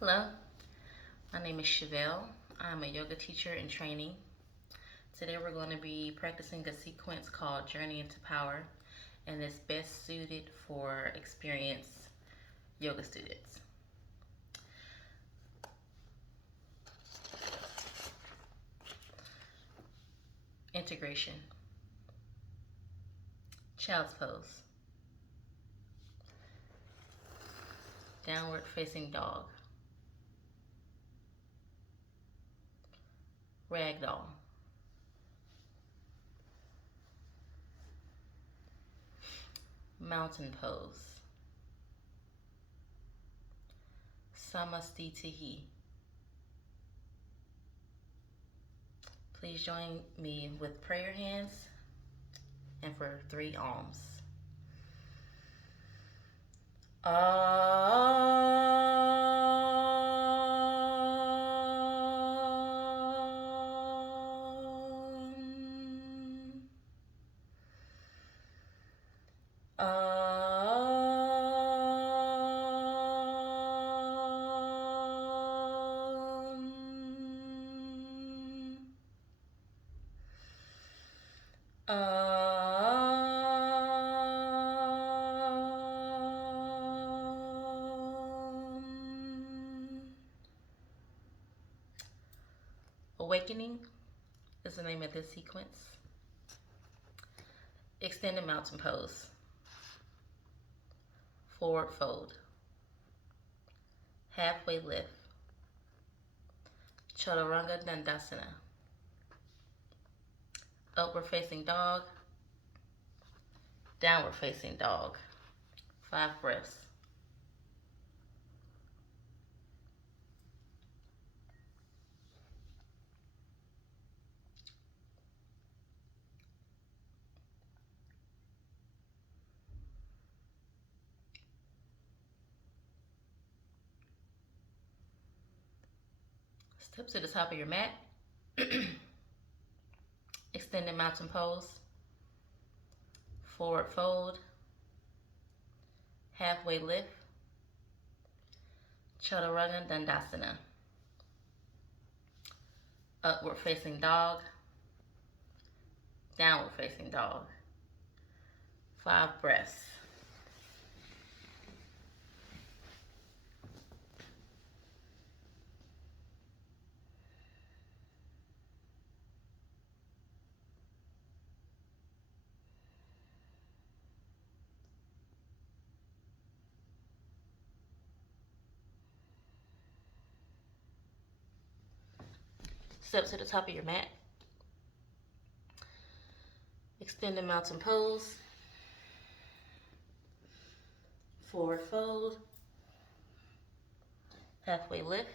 Hello, my name is Chevelle. I'm a yoga teacher in training. Today we're going to be practicing a sequence called Journey into Power, and it's best suited for experienced yoga students. Integration. Child's pose. Downward facing dog. Ragdoll. Mountain pose. Samastitihi. Please join me with prayer hands and for 3 alms. Awakening is the name of this sequence. Extended mountain pose. Forward fold. Halfway lift. Chaturanga Dandasana. Upward facing dog. Downward facing dog. 5 breaths. Step to the top of your mat. Extended mountain pose. Forward fold. Halfway lift. Chaturanga Dandasana. Upward facing dog. Downward facing dog. 5 breaths. Step to the top of your mat. Extend the mountain pose. Forward fold. Halfway lift.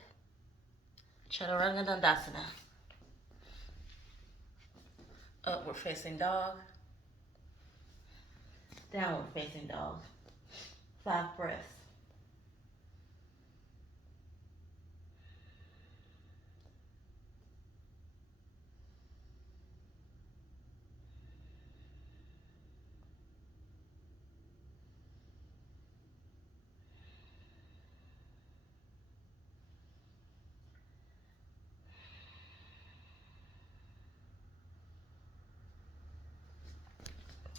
Chaturanga Dandasana. Upward facing dog. Downward facing dog. 5 breaths.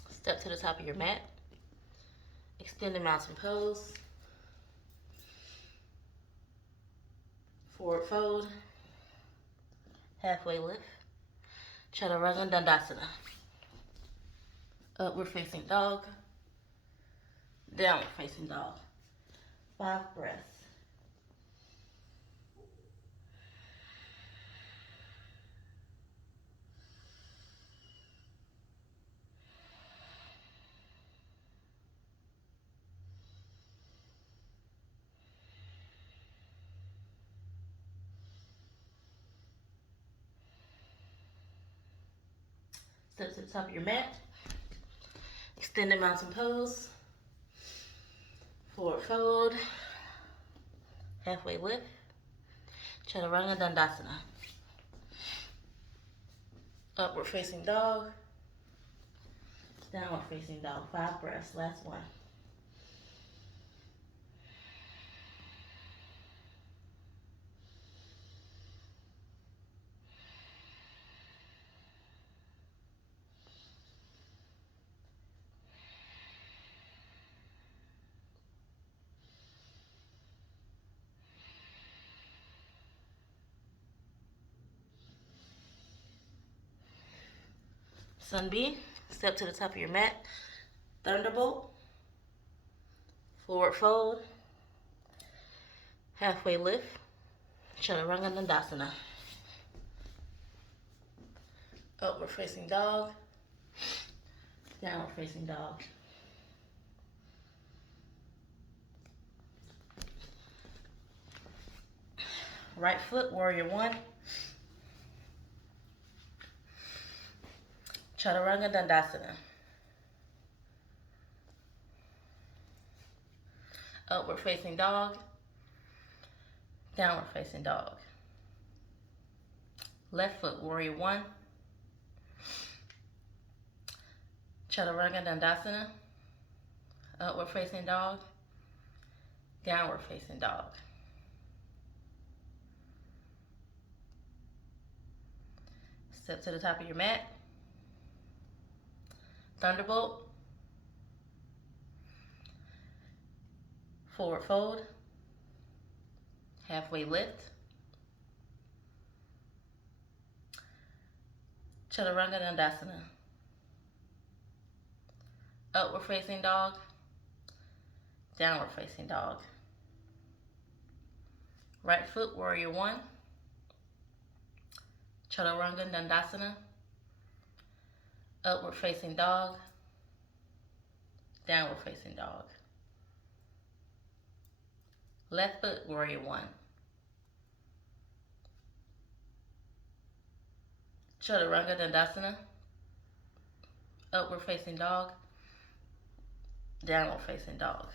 Step to the top of your mat. Extend the mountain pose. Forward fold. Halfway lift. Chaturanga Dandasana. Upward facing dog. Downward facing dog. 5 breaths. Step to the top of your mat. Extend the mountain pose. Forward fold. Halfway lift. Chaturanga Dandasana. Upward facing dog. Downward facing dog. 5 breaths. Last 1. Sunbeam. Step to the top of your mat. Thunderbolt. Forward fold. Halfway lift. Chaturanga Dandasana. Upward facing dog. Downward facing dog. Right foot, warrior one. Chaturanga Dandasana. Upward facing dog. Downward facing dog. Left foot, warrior one. Chaturanga Dandasana. Upward facing dog. Downward facing dog. Step to the top of your mat. Thunderbolt. Forward fold. Halfway lift. Chaturanga Dandasana. Upward facing dog. Downward facing dog. Right foot, warrior one. Chaturanga Dandasana. Upward facing dog. Downward facing dog. Left foot, warrior one. Chaturanga Dandasana. Upward facing dog. Downward facing dog.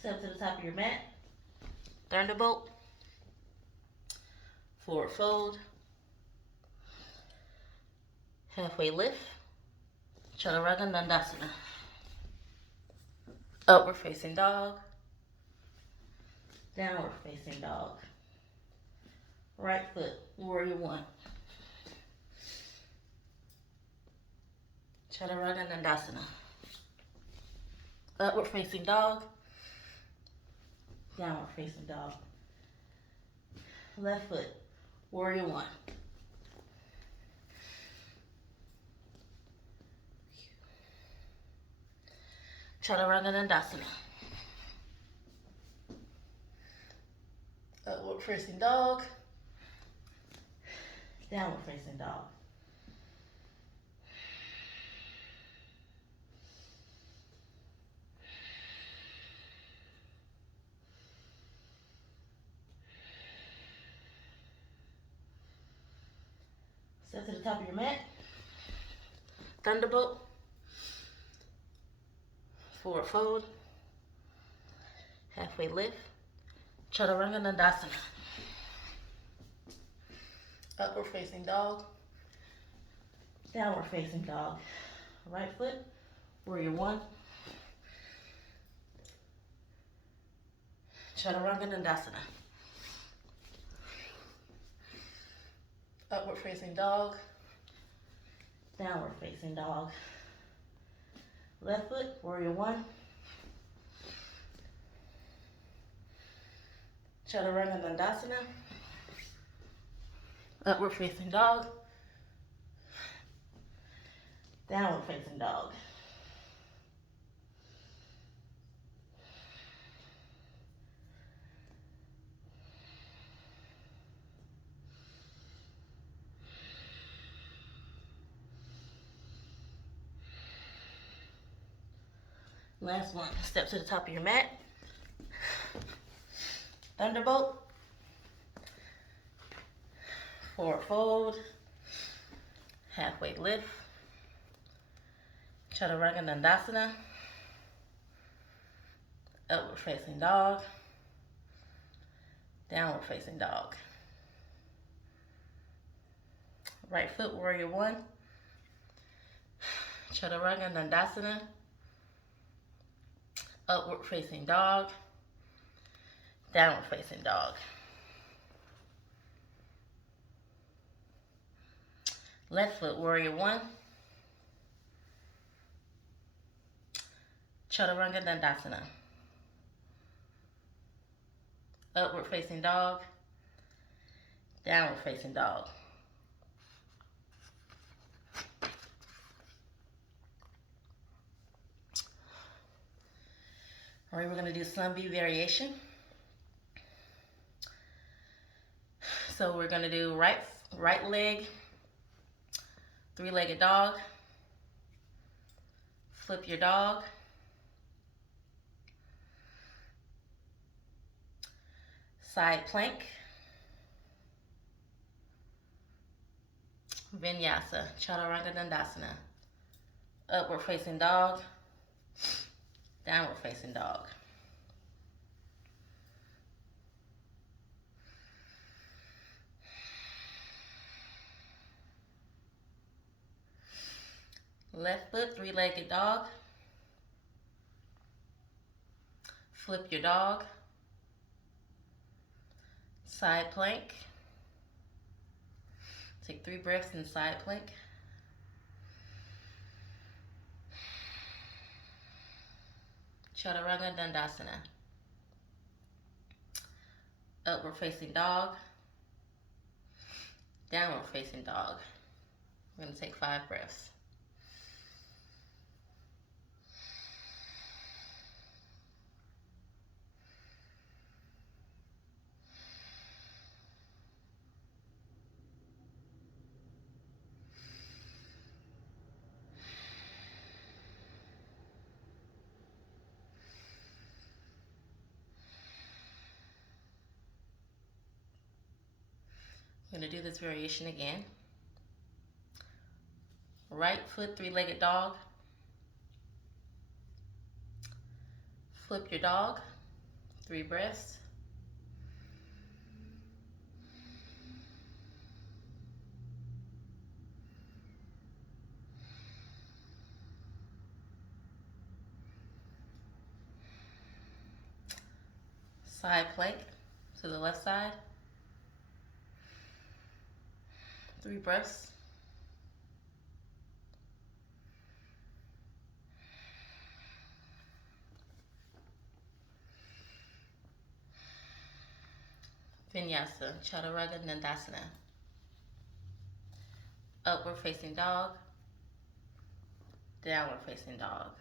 Step to the top of your mat. Thunderbolt. Forward fold. Halfway lift. Chaturanga Dandasana. Upward facing dog. Downward facing dog. Right foot, warrior one. Chaturanga Dandasana. Upward facing dog. Downward facing dog. Left foot, warrior one. Chaturanga Dandasana. Upward facing dog. Downward facing dog. Step to the top of your mat. Thunderbolt. Forward fold. Halfway lift. Chaturanga Dandasana. Upward facing dog. Downward facing dog. Right foot, warrior one. Chaturanga Dandasana. Upward facing dog. Downward facing dog. Left foot, warrior one. Chaturanga Dandasana. Upward facing dog. Downward facing dog. Last one. Step to the top of your mat. Thunderbolt. Forward fold. Halfway lift. Chaturanga Dandasana. Upward facing dog. Downward facing dog. Right foot, warrior one. Chaturanga Dandasana. Upward facing dog. Downward facing dog. Left foot, warrior one. Chaturanga Dandasana. upward facing dog, downward facing dog. All right, we're gonna do Sunbeam variation. So we're gonna do right leg, three-legged dog, flip your dog, side plank, vinyasa, chaturanga dandasana, upward facing dog, downward facing dog. Left foot, three-legged dog, flip your dog, side plank. Take 3 breaths in side plank. Chaturanga dandasana. Upward facing dog, downward facing dog. We're going to take 5 breaths. I'm going to do this variation again. Right foot, three-legged dog. Flip your dog, 3 breaths. Side plank to the left side. 3 breaths. Vinyasa, chaturanga dandasana. Upward facing dog, downward facing dog.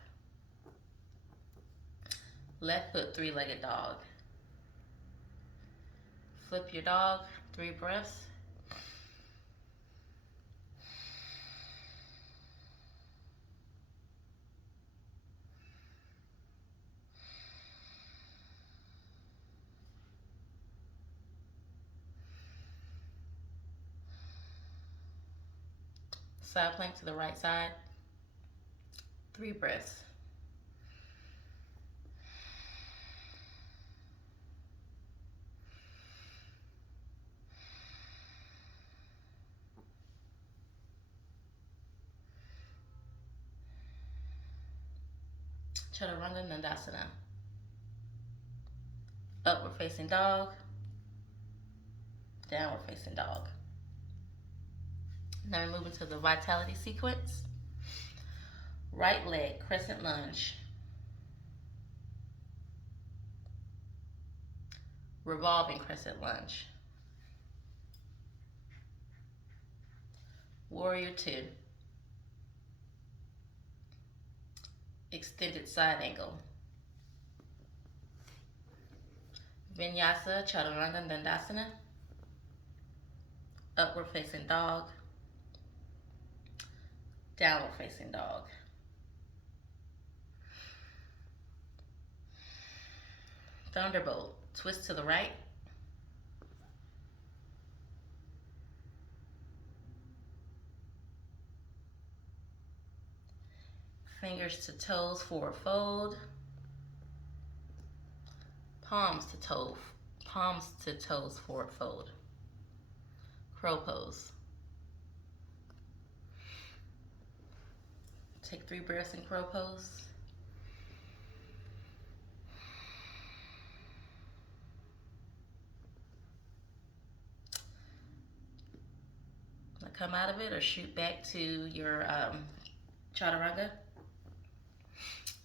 Left foot, three-legged dog. Flip your dog, 3 breaths. Side plank to the right side, 3 breaths. Chaturanga dandasana. Upward facing dog, downward facing dog. Now we're moving to the vitality sequence. Right leg, crescent lunge. Revolving crescent lunge. Warrior 2. Extended side angle. Vinyasa, chaturanga dandasana. Upward facing dog, downward facing dog. Thunderbolt, twist to the right. Fingers to toes, forward fold. Palms to toes, forward fold. Crow pose. Take 3 breaths in crow pose. Now come out of it or shoot back to your chaturanga.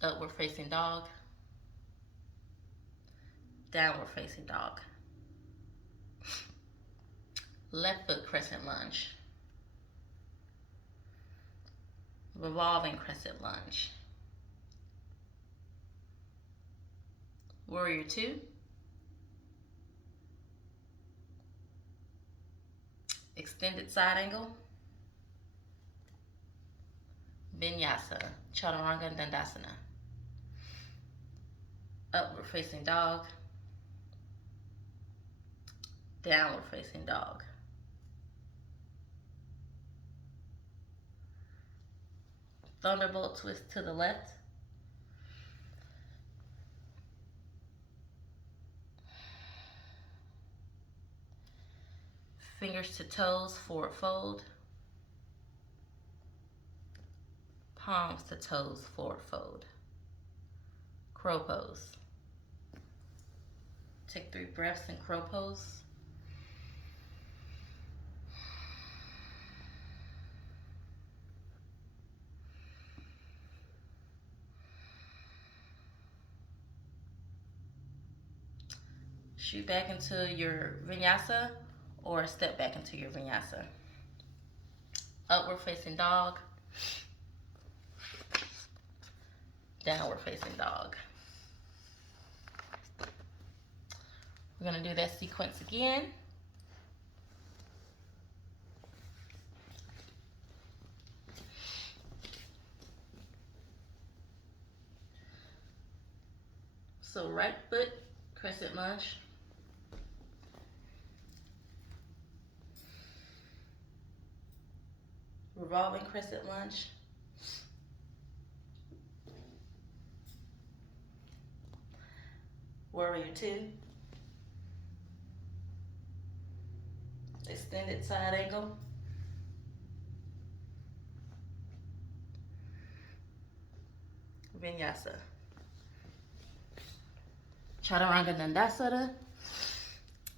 Upward facing dog, downward facing dog. Left foot crescent lunge. Revolving crescent lunge. Warrior two. Extended side angle. Vinyasa, Chaturanga Dandasana. Upward facing dog. Downward facing dog. Thunderbolt twist to the left. Fingers to toes, forward fold. Palms to toes, forward fold. Crow pose. Take 3 breaths in crow pose. Shoot back into your vinyasa or step back into your vinyasa. Upward facing dog. Downward facing dog. We're going to do that sequence again. So right foot crescent lunge. Revolving crescent lunge. Warrior two. Extended side angle. Vinyasa. Chaturanga Dandasana.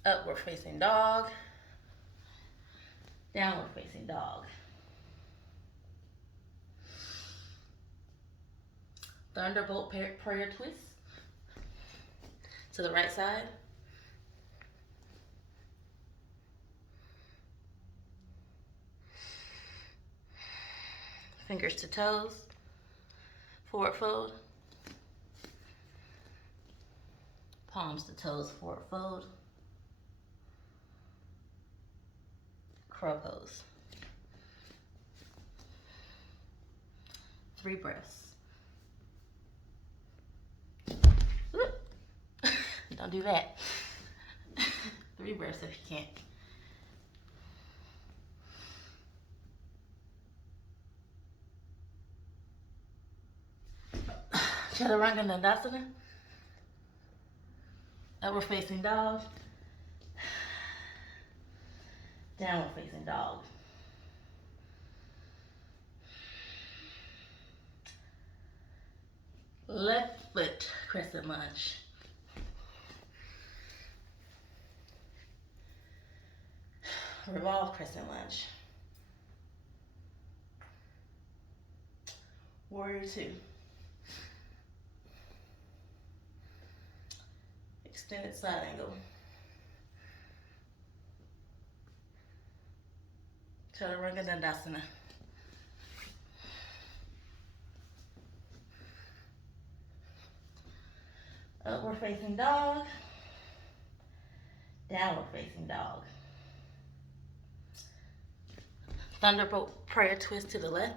Upward facing dog. Downward facing dog. Thunderbolt prayer twist to the right side. Fingers to toes, forward fold. Palms to toes, forward fold. Crow pose. 3 breaths. Don't do that. 3 breaths if you can't. Chaturanga Dandasana. Upward facing dog. Downward facing dog. Left foot crescent lunge. Revolve crescent lunge. Warrior two. Extended side angle. Chaturanga Dandasana. Upward facing dog. Downward facing dog. Thunderbolt prayer twist to the left.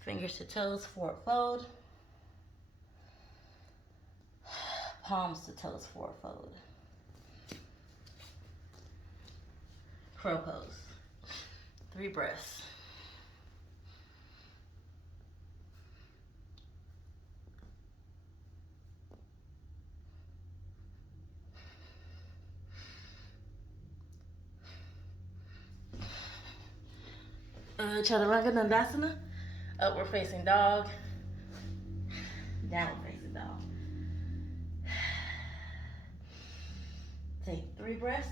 Fingers to toes, forward fold. Palms to toes, forward fold. Crow pose. 3 breaths. Chaturanga Dandasana. Upward facing dog. Downward facing dog. Take 3 breaths.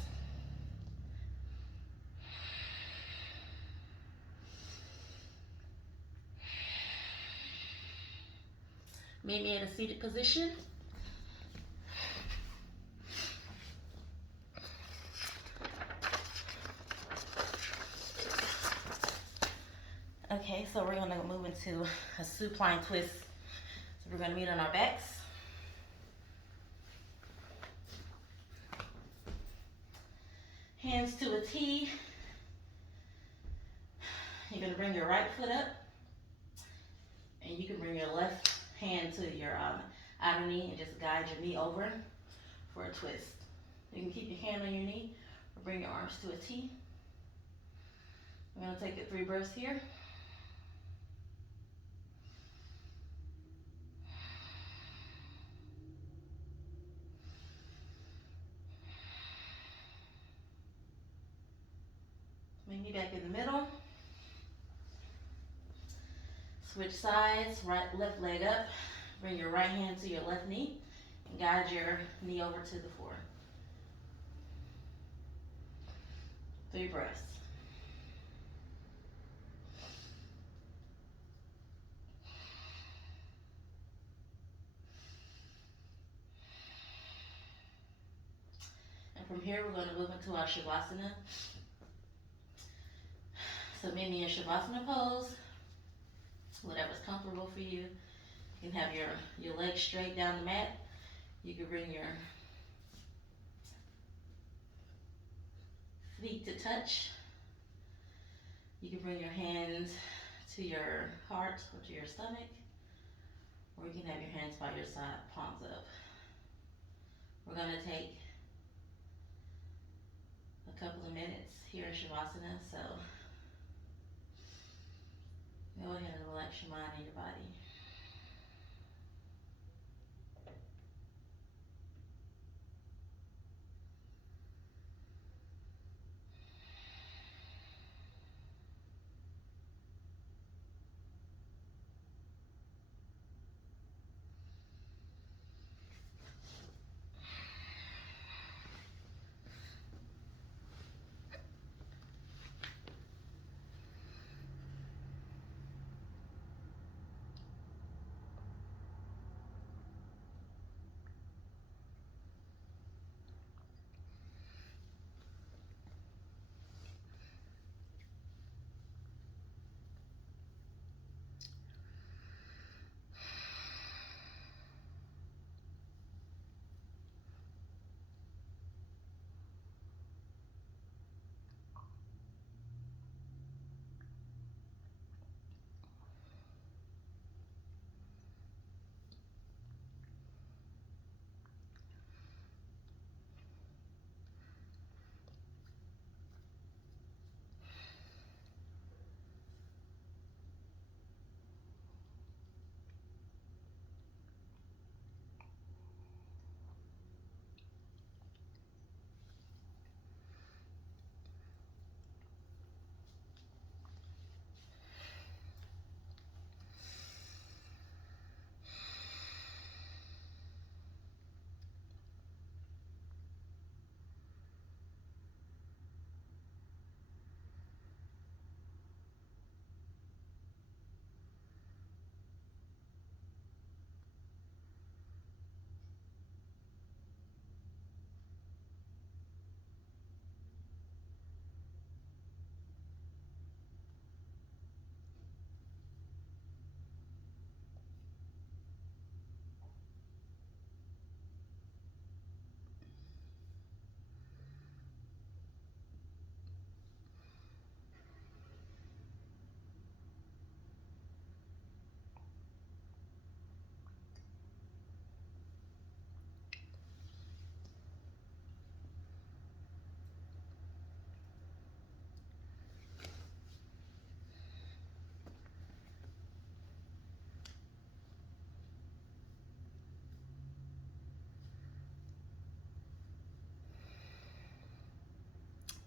Meet me in a seated position. Okay, so we're gonna move into a supine twist. So we're gonna meet on our backs. Hands to a T. You're gonna bring your right foot up, and you can bring your left hand to your outer knee and just guide your knee over for a twist. You can keep your hand on your knee or bring your arms to a T. We're gonna take it 3 breaths here. Meet me back in the middle. Switch sides, left leg up. Bring your right hand to your left knee and guide your knee over to the floor. 3 breaths. And from here, we're going to move into our Savasana. So meet me in Savasana pose, whatever's comfortable for you. You can have your legs straight down the mat. You can bring your feet to touch. You can bring your hands to your heart or to your stomach, or you can have your hands by your side, palms up. We're going to take a couple of minutes here in Shavasana, so go ahead and relax your mind and your body.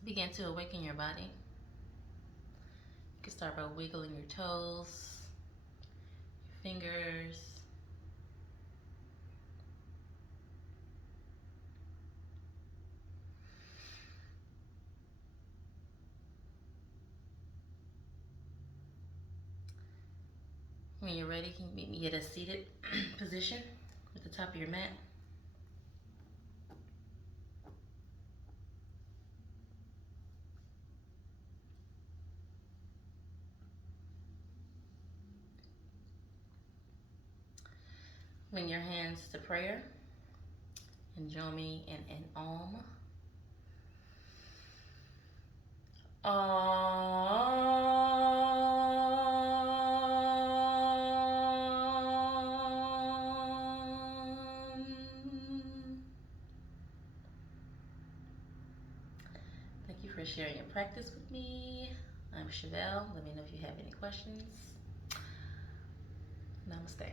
Begin to awaken your body. You can start by wiggling your toes, your fingers. When you're ready, can you meet me at a seated position at the top of your mat? Bring your hands to prayer and join me in an Om. Thank you for sharing your practice with me. I'm Chevelle. Let me know if you have any questions. Namaste.